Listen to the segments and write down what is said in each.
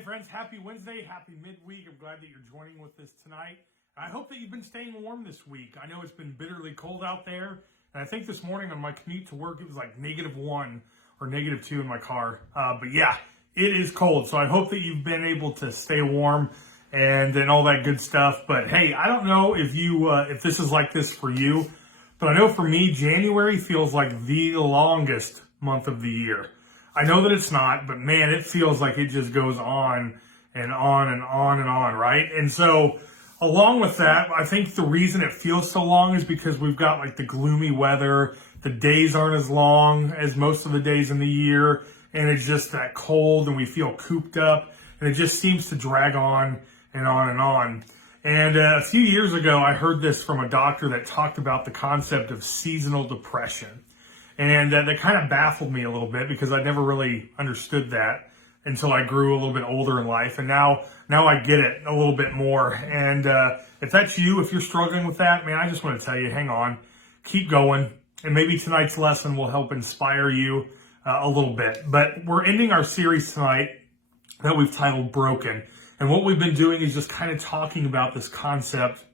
Hey friends, happy Wednesday, happy midweek. I'm glad that you're joining with us tonight. I hope that you've been staying warm this week. I know it's been bitterly cold out there, and I think this morning on my commute to work, it was like -1 or -2 in my car. But yeah, it is cold, so I hope that you've been able to stay warm and all that good stuff. But hey, I don't know if this is like this for you, but I know for me, January feels like the longest month of the year. I know that it's not, but man, it feels like it just goes on and on and on and on, right? And so along with that, I think the reason it feels so long is because we've got like the gloomy weather. The days aren't as long as most of the days in the year, and it's just that cold and we feel cooped up, and it just seems to drag on and on and on. And a few years ago, I heard this from a doctor that talked about the concept of seasonal depression. And that kind of baffled me a little bit because I never really understood that until I grew a little bit older in life. And now I get it a little bit more. And if that's you, if you're struggling with that, man, I just want to tell you, hang on, keep going. And maybe tonight's lesson will help inspire you a little bit. But we're ending our series tonight that we've titled Broken. And what we've been doing is just kind of talking about this concept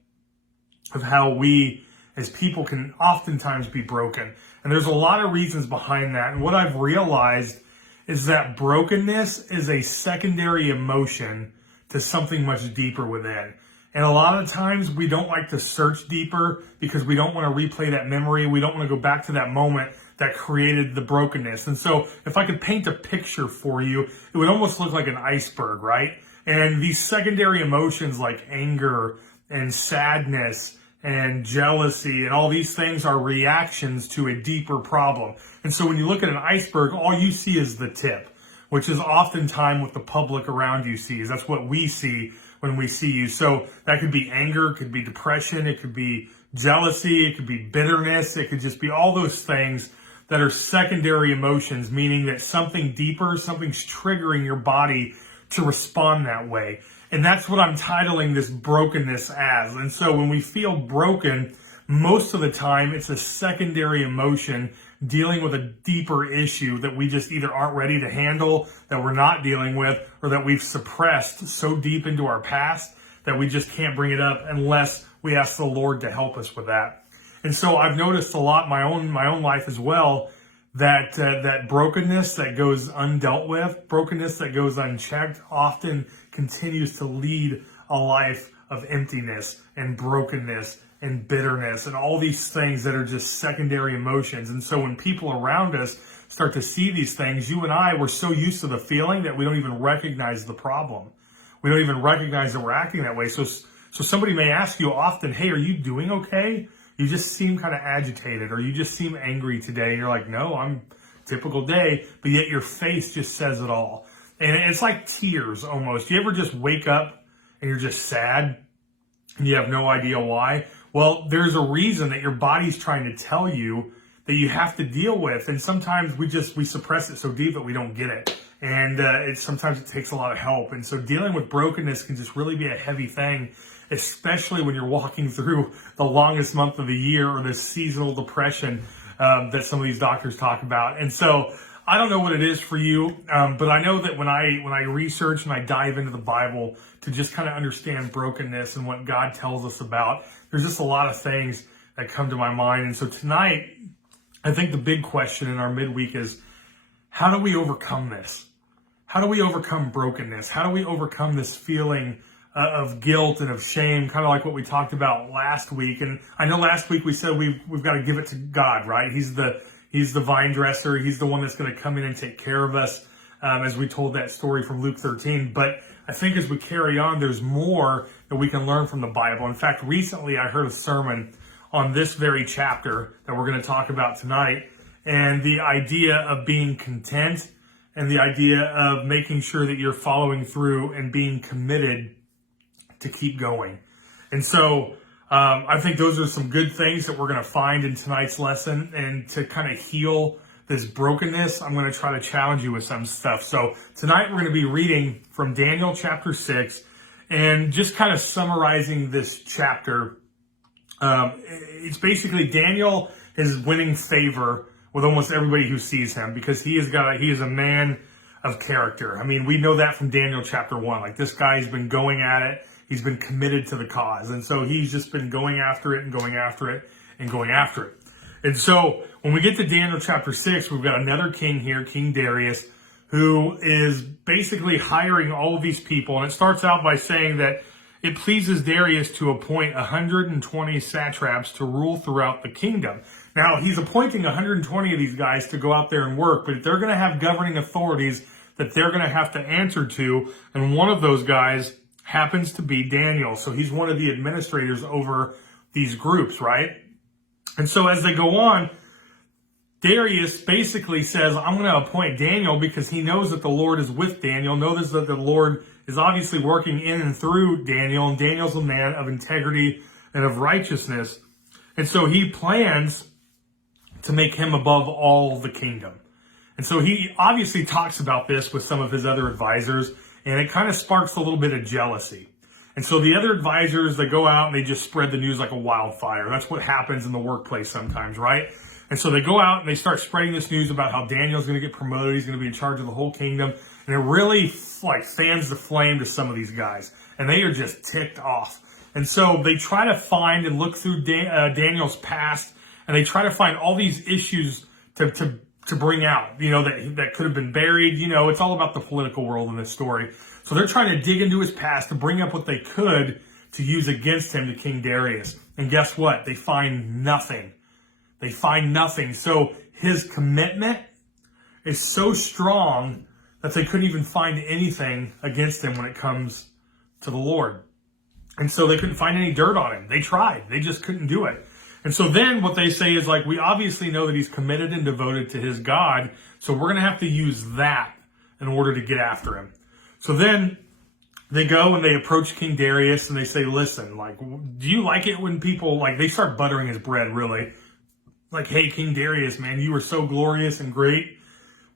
of how we as people can oftentimes be broken. And there's a lot of reasons behind that. And what I've realized is that brokenness is a secondary emotion to something much deeper within. And a lot of times we don't like to search deeper because we don't want to replay that memory. We don't want to go back to that moment that created the brokenness. And so if I could paint a picture for you, it would almost look like an iceberg, right? And these secondary emotions like anger and sadness and jealousy and all these things are reactions to a deeper problem. And so when you look at an iceberg, all you see is the tip, which is oftentimes what the public around you sees. That's what we see when we see you. So that could be anger, it could be depression, it could be jealousy, it could be bitterness, it could just be all those things that are secondary emotions, meaning that something deeper, something's triggering your body to respond that way. And that's what I'm titling this brokenness as. And so when we feel broken, most of the time it's a secondary emotion dealing with a deeper issue that we just either aren't ready to handle, that we're not dealing with, or that we've suppressed so deep into our past that we just can't bring it up unless we ask the Lord to help us with that. And so I've noticed a lot in my own life as well, that brokenness that goes undealt with, brokenness that goes unchecked, often continues to lead a life of emptiness and brokenness and bitterness and all these things that are just secondary emotions. And so when people around us start to see these things, you and I, we're so used to the feeling that we don't even recognize the problem. We don't even recognize that we're acting that way. So somebody may ask you often, hey, are you doing okay? You just seem kind of agitated, or you just seem angry today. And you're like, no, I'm typical day, but yet your face just says it all. And it's like tears almost. You ever just wake up and you're just sad and you have no idea why? Well, there's a reason that your body's trying to tell you that you have to deal with. And sometimes we suppress it so deep that we don't get it. And sometimes it takes a lot of help. And so dealing with brokenness can just really be a heavy thing, especially when you're walking through the longest month of the year or this seasonal depression that some of these doctors talk about. And so I don't know what it is for you, but I know that when I research and I dive into the Bible to just kind of understand brokenness and what God tells us about, there's just a lot of things that come to my mind. And so tonight, I think the big question in our midweek is, how do we overcome this? How do we overcome brokenness? How do we overcome this feeling of guilt and of shame, kind of like what we talked about last week? And I know last week we said we've got to give it to God, right? He's the vine dresser. He's the one that's going to come in and take care of us, as we told that story from Luke 13. But I think as we carry on, there's more that we can learn from the Bible. In fact, recently I heard a sermon on this very chapter that we're going to talk about tonight, and the idea of being content and the idea of making sure that you're following through and being committed to keep going. And so I think those are some good things that we're going to find in tonight's lesson. And to kind of heal this brokenness, I'm going to try to challenge you with some stuff. So tonight we're going to be reading from Daniel chapter 6 and just kind of summarizing this chapter. It's basically Daniel is winning favor with almost everybody who sees him because he is a man of character. I mean, we know that from Daniel chapter 1. Like, this guy's been going at it. He's been committed to the cause. And so he's just been going after it and going after it and going after it. And so when we get to Daniel chapter 6, we've got another king here, King Darius, who is basically hiring all of these people. And it starts out by saying that it pleases Darius to appoint 120 satraps to rule throughout the kingdom. Now, he's appointing 120 of these guys to go out there and work, but they're going to have governing authorities that they're going to have to answer to. And one of those guys happens to be Daniel. So he's one of the administrators over these groups, right? And so as they go on, Darius basically says, I'm going to appoint Daniel because he knows that the Lord is with Daniel, knows that the Lord is obviously working in and through Daniel, and Daniel's a man of integrity and of righteousness. And so he plans to make him above all the kingdom. And so he obviously talks about this with some of his other advisors, and it kind of sparks a little bit of jealousy. And so the other advisors, they go out and they just spread the news like a wildfire. That's what happens in the workplace sometimes, right? And so they go out and they start spreading this news about how Daniel's going to get promoted. He's going to be in charge of the whole kingdom. And it really fans the flame to some of these guys. And they are just ticked off. And so they try to find and look through Daniel's past. And they try to find all these issues to bring out, that could have been buried. It's all about the political world in this story. So they're trying to dig into his past to bring up what they could to use against him to King Darius. And guess what? They find nothing. They find nothing. So his commitment is so strong that they couldn't even find anything against him when it comes to the Lord. And so they couldn't find any dirt on him. They tried. They just couldn't do it. And so then what they say is like, we obviously know that he's committed and devoted to his God, so we're going to have to use that in order to get after him. So then they go and they approach King Darius and they say, listen, do you like it when people, they start buttering his bread, really? Like, hey, King Darius, man, you were so glorious and great.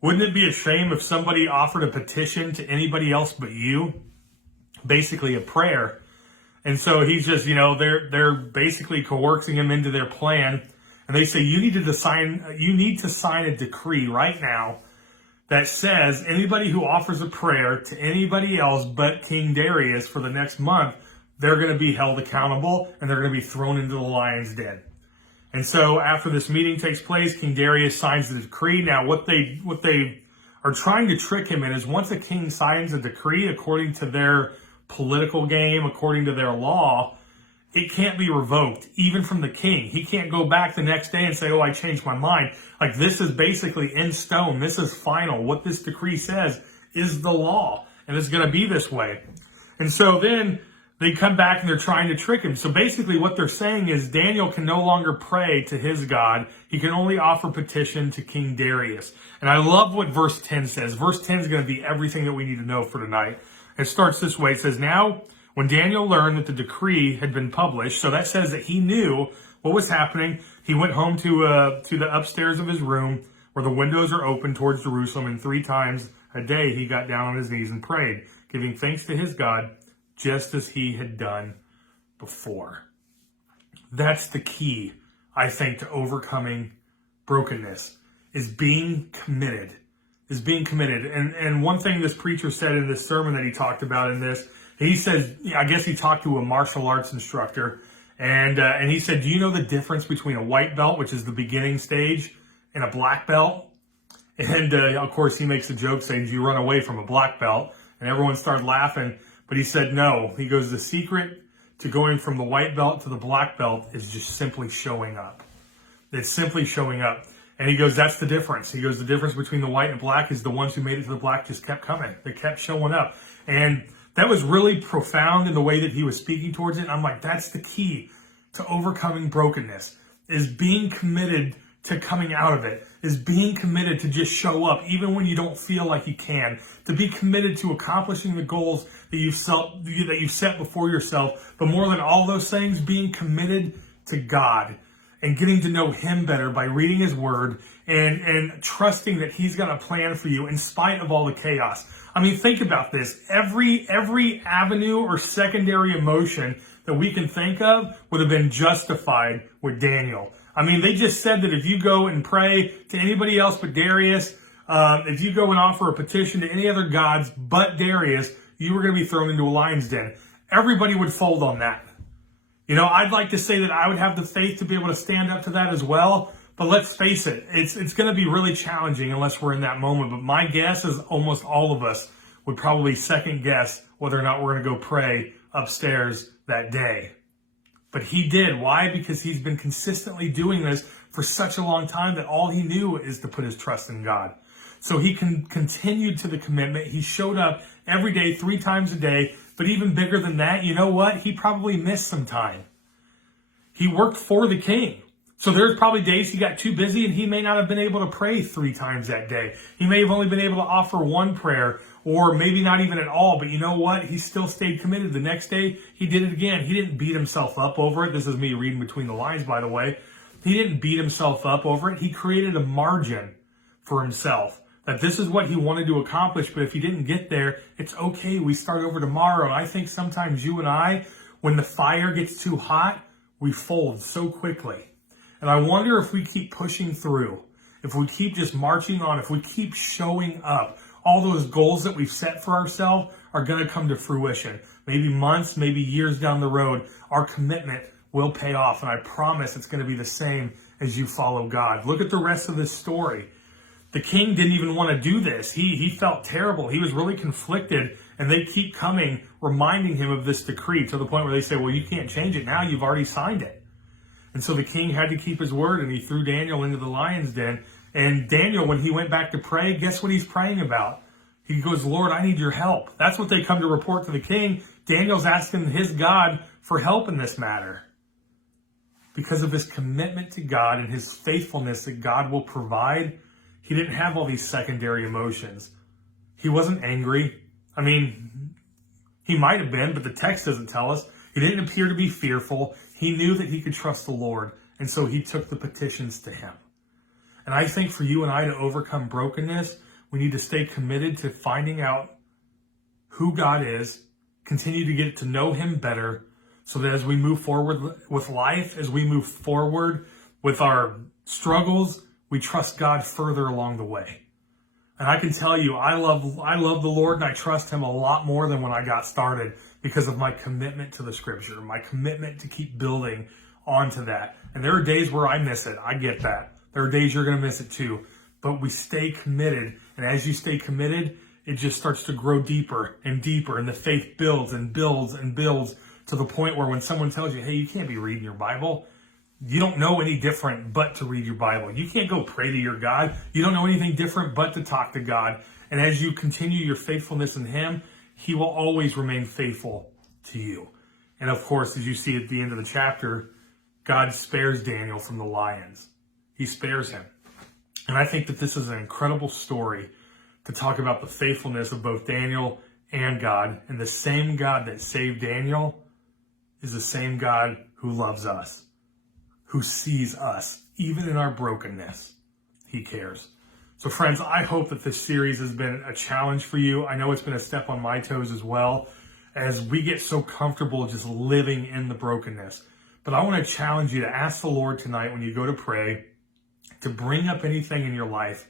Wouldn't it be a shame if somebody offered a petition to anybody else but you? Basically a prayer. And so he's just, they're basically coercing him into their plan. And they say, you need to sign a decree right now that says anybody who offers a prayer to anybody else but King Darius for the next month, they're going to be held accountable and they're going to be thrown into the lion's den. And so after this meeting takes place, King Darius signs the decree. Now, what they are trying to trick him in is once a king signs a decree according to their political game, according to their law, it can't be revoked, even from the king. He can't go back the next day and say, oh, I changed my mind. This is basically in stone. This is final. What this decree says is the law, and it's going to be this way. And so then they come back and they're trying to trick him. So basically what they're saying is Daniel can no longer pray to his God. He can only offer petition to King Darius. And I love what verse 10 says. Verse 10 is going to be everything that we need to know for tonight. It starts this way. It says, now, when Daniel learned that the decree had been published, so that says that he knew what was happening, he went home to the upstairs of his room where the windows are open towards Jerusalem, and 3 times a day he got down on his knees and prayed, giving thanks to his God, just as he had done before. That's the key, I think, to overcoming brokenness, is being committed. And one thing this preacher said in this sermon that he talked about in this, he says, I guess he talked to a martial arts instructor, and he said, do you know the difference between a white belt, which is the beginning stage, and a black belt? And of course, he makes a joke saying, do you run away from a black belt? And everyone started laughing, but he said, no. He goes, the secret to going from the white belt to the black belt is just simply showing up. It's simply showing up. And he goes, that's the difference. He goes, the difference between the white and black is the ones who made it to the black just kept coming. They kept showing up. And that was really profound in the way that he was speaking towards it. And I'm like, that's the key to overcoming brokenness, is being committed to coming out of it, is being committed to just show up even when you don't feel like you can, to be committed to accomplishing the goals that you've set before yourself. But more than all those things, being committed to God and getting to know him better by reading his word and trusting that he's got a plan for you in spite of all the chaos. I mean, think about this. Every avenue or secondary emotion that we can think of would have been justified with Daniel. I mean, they just said that if you go and pray to anybody else but Darius, if you go and offer a petition to any other gods but Darius, you were going to be thrown into a lion's den. Everybody would fold on that. You know, I'd like to say that I would have the faith to be able to stand up to that as well. But let's face it, it's going to be really challenging unless we're in that moment. But my guess is almost all of us would probably second guess whether or not we're going to go pray upstairs that day. But he did. Why? Because he's been consistently doing this for such a long time that all he knew is to put his trust in God. So he continued to the commitment. He showed up every day, 3 times a day. But even bigger than that, you know what? He probably missed some time. He worked for the king. So there's probably days he got too busy and he may not have been able to pray 3 times that day. He may have only been able to offer 1 prayer or maybe not even at all. But you know what? He still stayed committed. The next day, he did it again. He didn't beat himself up over it. This is me reading between the lines, by the way. He didn't beat himself up over it. He created a margin for himself that this is what he wanted to accomplish. But if he didn't get there, it's okay. We start over tomorrow. And I think sometimes you and I, when the fire gets too hot, we fold so quickly. And I wonder if we keep pushing through, if we keep just marching on, if we keep showing up, all those goals that we've set for ourselves are going to come to fruition. Maybe months, maybe years down the road, our commitment will pay off. And I promise it's going to be the same as you follow God. Look at the rest of this story. The king didn't even want to do this. He felt terrible. He was really conflicted. And they keep coming, reminding him of this decree to the point where they say, well, you can't change it now. You've already signed it. And so the king had to keep his word, and he threw Daniel into the lion's den. And Daniel, when he went back to pray, guess what he's praying about? He goes, Lord, I need your help. That's what they come to report to the king. Daniel's asking his God for help in this matter. Because of his commitment to God and his faithfulness that God will provide, he didn't have all these secondary emotions. He wasn't angry. I mean, he might have been, but the text doesn't tell us. He didn't appear to be fearful. He knew that he could trust the Lord, and so he took the petitions to him. And I think for you and I to overcome brokenness, we need to stay committed to finding out who God is, continue to get to know him better, so that as we move forward with life, as we move forward with our struggles, we trust God further along the way. And I can tell you, I love the Lord, and I trust him a lot more than when I got started because of my commitment to the scripture, my commitment to keep building onto that. And there are days where I miss it. I get that. There are days you're going to miss it too. But we stay committed. And as you stay committed, it just starts to grow deeper and deeper. And the faith builds and builds and builds to the point where when someone tells you, hey, you can't be reading your Bible, you don't know any different but to read your Bible. You can't go pray to your God. You don't know anything different but to talk to God. And as you continue your faithfulness in him, he will always remain faithful to you. And of course, as you see at the end of the chapter, God spares Daniel from the lions. He spares him. And I think that this is an incredible story to talk about the faithfulness of both Daniel and God. And the same God that saved Daniel is the same God who loves us, who sees us, even in our brokenness. He cares. So friends, I hope that this series has been a challenge for you. I know it's been a step on my toes as well, as we get so comfortable just living in the brokenness. But I want to challenge you to ask the Lord tonight when you go to pray to bring up anything in your life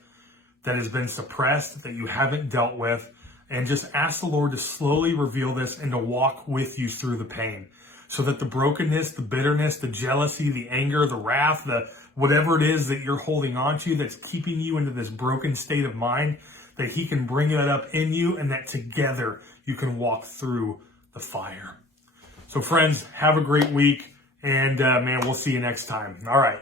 that has been suppressed, that you haven't dealt with, and just ask the Lord to slowly reveal this and to walk with you through the pain, so that the brokenness, the bitterness, the jealousy, the anger, the wrath, the whatever it is that you're holding on to that's keeping you into this broken state of mind, that he can bring that up in you and that together you can walk through the fire. So friends, have a great week, and man, we'll see you next time. All right.